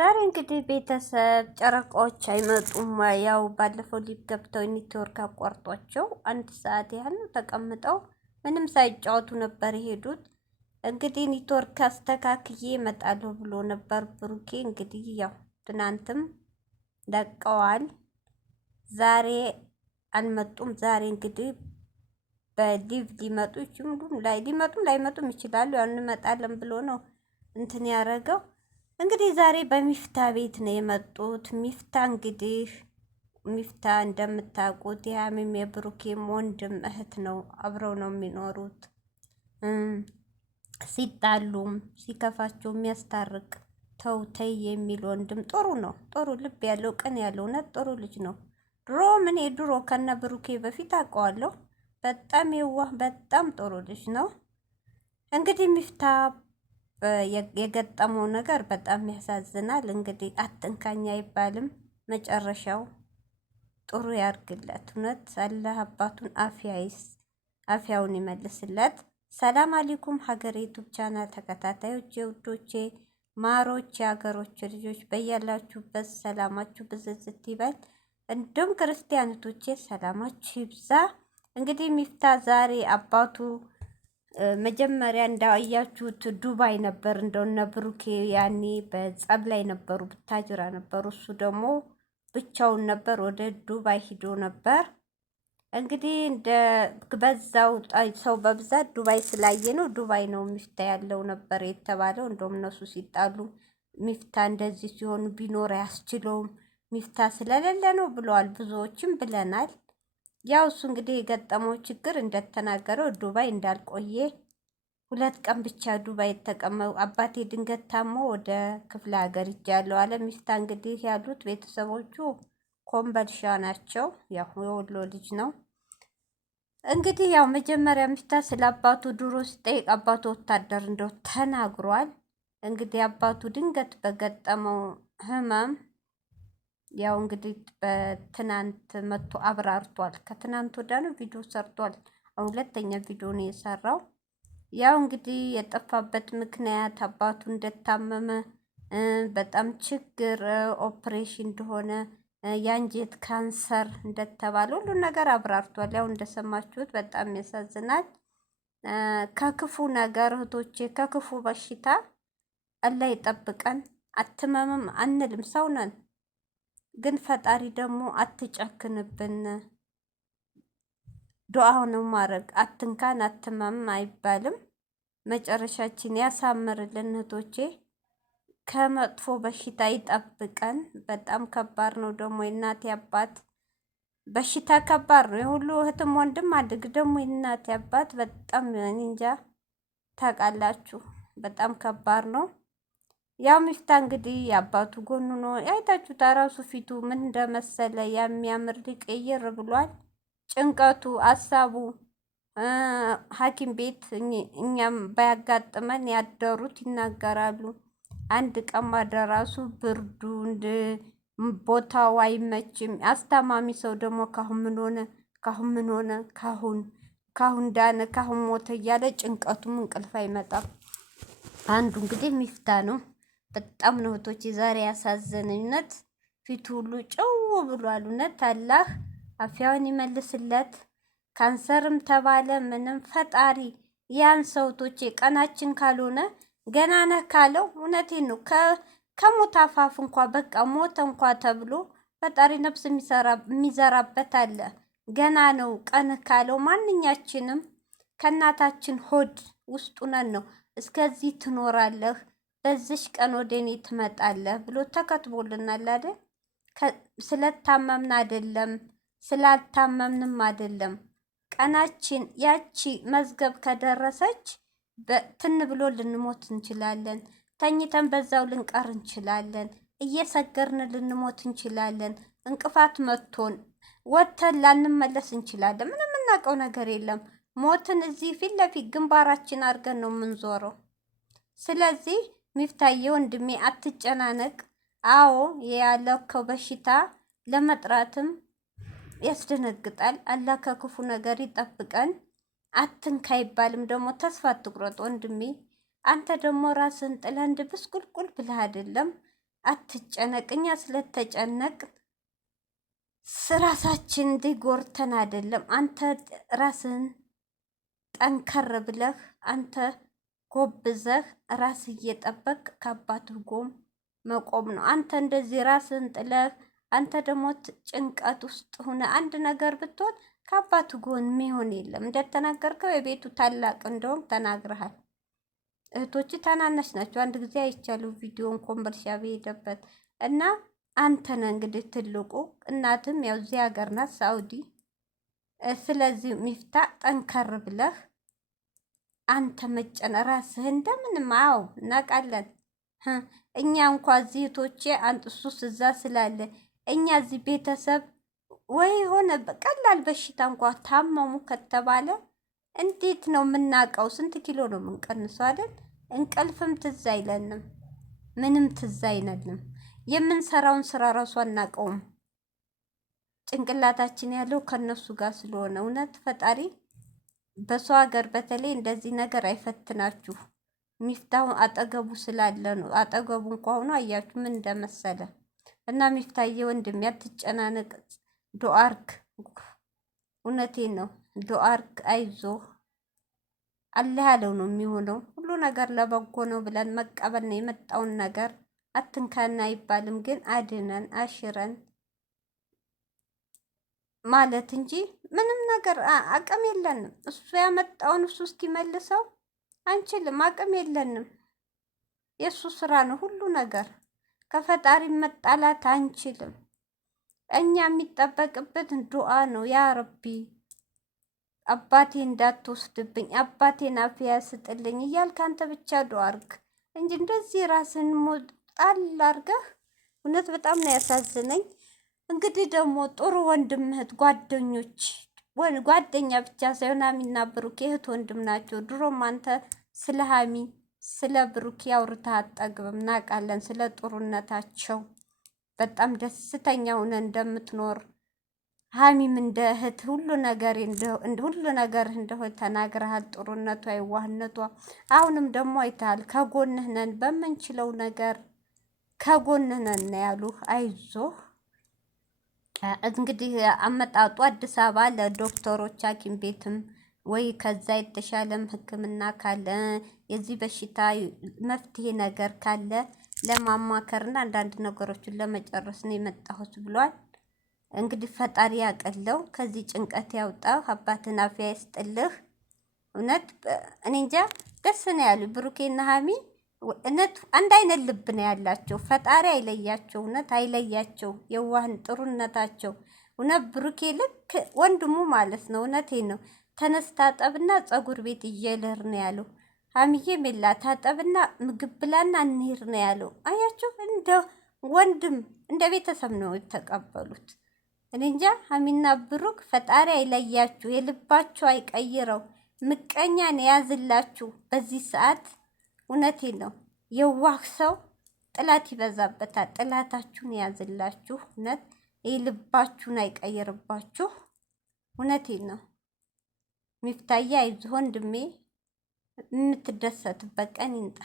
ዛሬ እንግዲህ ቤተሰብ ጨረቃዎች አይመጡም። ያው ባለፈው ሊብ ገብተው ኔትወርክ አቋርጧቸው 1 ሰዓት ያህል ተቀምጠው ምንም ሳይጫወቱ ነበር የሄዱት። እንግዲህ ኔትወርክ አስተካክዬ እመጣለሁ ብሎ ነበር ብሩኬ። እንግዲህ ያው ትናንትም ለቀዋል፣ ዛሬ አልመጡም። ዛሬ እንግዲህ በሊቭ ሊመጡ ይችላሉ፣ ሊመጡም ላይመጡም ይችላሉ። ያው እንመጣለን ብሎ ነው እንትን ያደረገው። እንግዲህ ዛሬ በሚፍታ ቤት ነው የመጡት። ሚፍታ እንደምታውቁት የሀሚም የብሩኬም ወንድም እህት ነው። አብረው ነው የሚኖሩት። ሲጣሉም ሲከፋቸው የሚያስታርቅ ተው ተይ የሚል ወንድም ጥሩ ነው። ጥሩ ልብ ያለው ቅን ያለው እውነት ጥሩ ልጅ ነው። ድሮ ከነ ብሩኬ በፊት አውቀዋለሁ። በጣም የዋህ በጣም ጥሩ ልጅ ነው። እንግዲህ ሚፍታ የገጠመው ነገር በጣም ያሳዝናል። እንግዲህ አትንካኝ አይባልም። መጨረሻው ጥሩ ያርግለት። እውነት አላህ አባቱን አፊያውን ይመልስለት። ሰላም አለይኩም ሀገሬ ዩቱብ ቻናል ተከታታዮች የውዶቼ ማሮች የሀገሮች ልጆች በያላችሁበት ሰላማችሁ ብዝዝት ይበል። እንዲሁም ክርስቲያኖቶቼ ሰላማችሁ ይብዛ። እንግዲህ ሚፍታ ዛሬ አባቱ መጀመሪያ እንዳያችሁት ዱባይ ነበር። እንደውነ ብሩኬ ያኔ በጸብ ላይ ነበሩ፣ ብታጅራ ነበሩ። እሱ ደግሞ ብቻውን ነበር፣ ወደ ዱባይ ሂዶ ነበር። እንግዲህ እንደ በዛው ሰው በብዛት ዱባይ ስላየ ነው ዱባይ ነው ሚፍታ ያለው ነበር የተባለው። እንደውም እነሱ ሲጣሉ ሚፍታ እንደዚህ ሲሆኑ ቢኖር አያስችለውም ሚፍታ ስለሌለ ነው ብለዋል። ብዙዎችም ብለናል። ያው እሱ እንግዲህ የገጠመው ችግር እንደተናገረው ዱባይ እንዳልቆየ 2 ቀን ብቻ ዱባይ የተቀመው አባቴ ድንገት ታሞ ወደ ክፍለ ሀገር ሄጃለሁ አለ። ሚፍታ እንግዲህ ያሉት ቤተሰቦቹ ኮምቦልቻ ናቸው። ያው የወሎ ልጅ ነው። እንግዲህ ያው መጀመሪያ ሚፍታ ስለ አባቱ ድሮ ሲጠይቅ አባቱ ወታደር እንደው ተናግሯል። እንግዲህ አባቱ ድንገት በገጠመው ህመም ያው እንግዲህ በትናንት መጥቶ አብራርቷል። ከትናንት ወዲያ ነው ቪዲዮ ሰርቷል። አሁን 2ኛ ቪዲዮ ነው የሰራው። ያው እንግዲህ የጠፋበት ምክንያት አባቱ እንደታመመ በጣም ችግር ኦፕሬሽን እንደሆነ የአንጀት ካንሰር እንደተባለ ሁሉ ነገር አብራርቷል። ያው እንደሰማችሁት በጣም ያሳዝናል። ከክፉ ነገር እህቶቼ፣ ከክፉ በሽታ አላህ ይጠብቀን። አትመምም አንልም፣ ሰው ነን። ግን ፈጣሪ ደግሞ አትጨክንብን። ዱዓ ነው ማድረግ። አትንካን አትመም አይባልም። መጨረሻችን ያሳምርልን እህቶቼ። ከመጥፎ በሽታ ይጠብቀን። በጣም ከባድ ነው ደግሞ የእናቴ አባት በሽታ ከባድ ነው። የሁሉ እህትም ወንድም አድግ ደግሞ የእናቴ አባት በጣም እንጃ ታውቃላችሁ፣ በጣም ከባድ ነው። ያው ሚፍታ እንግዲህ የአባቱ ጎኑ ነው ያይታችሁ። ታራሱ ፊቱ ምን እንደመሰለ የሚያምር ሊቀይር ብሏል። ጭንቀቱ አሳቡ ሐኪም ቤት እኛም ባያጋጥመን ያደሩት ይናገራሉ። አንድ ቀን ማደራሱ ብርዱ ቦታው አይመችም። አስታማሚ ሰው ደግሞ ካሁን ምን ሆነ፣ ካሁን ምን ሆነ፣ ካሁን ዳነ፣ ካሁን ሞተ እያለ ጭንቀቱም እንቅልፍ አይመጣም። አንዱ እንግዲህ ሚፍታ ነው። በጣም ነው እህቶች ዛሬ ያሳዘነኝነት ፊቱ ሁሉ ጨው ብሏል። እውነት አላህ አፊያውን ይመልስለት። ካንሰርም ተባለ ምንም ፈጣሪ ያን ሰውቶቼ ቀናችን ካልሆነ ገና ነህ ካለው እውነቴን ነው። ከሞት አፋፍ እንኳ በቃ ሞተ እንኳ ተብሎ ፈጣሪ ነፍስ የሚዘራበት አለ። ገና ነው ቀን ካለው ማንኛችንም ከእናታችን ሆድ ውስጡ ነን ነው እስከዚህ ትኖራለህ፣ በዚሽ ቀን ወደ እኔ ትመጣለህ ብሎ ተከትቦልናል አይደል? ስለታመምን አይደለም ስላልታመምንም አይደለም። ቀናችን ያቺ መዝገብ ከደረሰች ትን ብሎ ልንሞት እንችላለን። ተኝተን በዛው ልንቀር እንችላለን። እየሰገርን ልንሞት እንችላለን። እንቅፋት መቶን ወተን ላንመለስ እንችላለን። ምንም የምናውቀው ነገር የለም። ሞትን እዚህ ፊት ለፊት ግንባራችን አድርገን ነው የምንዞረው። ስለዚህ ሚፍታዬ ወንድሜ አትጨናነቅ። አዎ ያለከው በሽታ ለመጥራትም ያስደነግጣል። አላህ ከክፉ ነገር ይጠብቀን። አትንካ አይባልም ደግሞ ተስፋ አትቁረጥ ወንድሜ። አንተ ደግሞ ራስን ጥለህ እንድብስቁልቁል ብለህ አይደለም አትጨነቅ። እኛ ስለተጨነቅ ራሳችን እንዲጎርተን አይደለም። አንተ ራስህን ጠንከር ብለህ አንተ ጎብዘህ ራስህ እየጠበቅ ከአባትህ ጎን መቆም ነው። አንተ እንደዚህ ራስህን ጥለህ አንተ ደግሞ ጭንቀት ውስጥ ሆነ አንድ ነገር ብትሆን ከአባቱ ጎን የሚሆን የለም። እንደተናገርከው የቤቱ ታላቅ እንደውም ተናግረሃል። እህቶች ታናናሽ ናቸው። አንድ ጊዜ አይቻለሁ ቪዲዮን ኮምቦልቻ በሄደበት እና አንተ ነህ እንግዲህ ትልቁ። እናትም ያው እዚህ ሀገር ናት ሳኡዲ። ስለዚህ ሚፍታ ጠንከር ብለህ አንተ መጨነ ራስህ እንደምንም አዎ እናውቃለን። እኛ እንኳ እዚህ እህቶቼ አንጥሱስ እዛ ስላለ እኛ እዚህ ቤተሰብ ወይ ሆነ ቀላል በሽታ እንኳ ታመሙ ከተባለ እንዴት ነው የምናውቀው? ስንት ኪሎ ነው የምንቀንሰው አይደል? እንቅልፍም ትዝ አይለንም፣ ምንም ትዝ አይለንም። የምንሰራውን ስራ ራሱ አናውቀውም። ጭንቅላታችን ያለው ከነሱ ጋር ስለሆነ እውነት ፈጣሪ በሰው ሀገር በተለይ እንደዚህ ነገር አይፈትናችሁ። ሚፍታሁ አጠገቡ ስላለ ነው። አጠገቡ እንኳ ሆኖ አያችሁ ምን እንደመሰለ እና ሚፍታዬ ወንድም ያትጨናነቅ፣ ዱአርክ እውነቴን ነው። ዱአርክ አይዞህ፣ አላህ ያለው ነው የሚሆነው። ሁሉ ነገር ለበጎ ነው ብለን መቀበል ነው። የመጣውን ነገር አትንካና አይባልም፣ ግን አድነን አሽረን ማለት እንጂ ምንም ነገር አቅም የለንም። እሱ ያመጣውን እሱ እስኪመልሰው አንችልም፣ አቅም የለንም። የእሱ ስራ ነው ሁሉ ነገር። ከፈጣሪ መጣላት አንችልም። እኛ የሚጠበቅበት ዱአ ነው። ያ ረቢ አባቴ እንዳትወስድብኝ፣ አባቴን አፍያ ስጥልኝ እያልክ አንተ ብቻ ዱአ አርግ እንጂ እንደዚህ ራስን ጣል አርገህ እውነት በጣም ነው ያሳዝነኝ። እንግዲህ ደግሞ ጥሩ ወንድም እህት ጓደኞች ጓደኛ ብቻ ሳይሆን ሀሚና ብሩኬ እህት ወንድም ናቸው። ድሮም አንተ ስለ ሀሚ ስለ ብሩኬ አውርተህ አጠግብም፣ እናውቃለን ስለ ጥሩነታቸው በጣም ደስተኛ ሆነ እንደምትኖር ሀሚም እንደ እህት ሁሉ ነገር እንደሆነ ተናግረሃል። ጥሩነቷ፣ የዋህነቷ አሁንም ደግሞ አይተሃል። ከጎንህ ነን፣ በምንችለው ነገር ከጎንህ ነን ያሉህ። አይዞህ እንግዲህ አመጣጡ አዲስ አበባ ለዶክተሮች ሐኪም ቤትም ወይ ከዛ የተሻለም ሕክምና ካለ የዚህ በሽታ መፍትሄ ነገር ካለ ለማማከርና አንዳንድ ነገሮችን ለመጨረስ ነው የመጣሁት ብሏል። እንግዲህ ፈጣሪ ያቀለው ከዚህ ጭንቀት ያውጣው፣ አባትን አፍያ ይስጥልህ። እውነት እኔ እንጃ ደስ ነው ያሉ ብሩኬና ሀሚ እውነት አንድ አይነት ልብ ነው ያላቸው። ፈጣሪ አይለያቸው፣ እውነት አይለያቸው። የዋህን ጥሩነታቸው እውነት ብሩኬ ልክ ወንድሙ ማለት ነው። እውነቴ ነው። ተነስ ታጠብና ፀጉር ቤት እየልህር ነው ያለው። ሀሚዬ ሜላ ታጠብና ምግብ ብላና እንሂር ነው ያለው። አያችሁ እንደ ወንድም እንደ ቤተሰብ ነው የተቀበሉት። እኔ እንጃ ሀሚና ብሩክ ፈጣሪ አይለያችሁ፣ የልባችሁ አይቀይረው፣ ምቀኛን የያዝላችሁ በዚህ ሰዓት። እውነቴ ነው። የዋህ ሰው ጥላት ይበዛበታል። ጥላታችሁን የያዝላችሁ። እውነት የልባችሁን አይቀይርባችሁ። እውነቴ ነው። ሚፍታዬ አይዞህ ወንድሜ፣ የምትደሰትበት ቀን ይምጣ።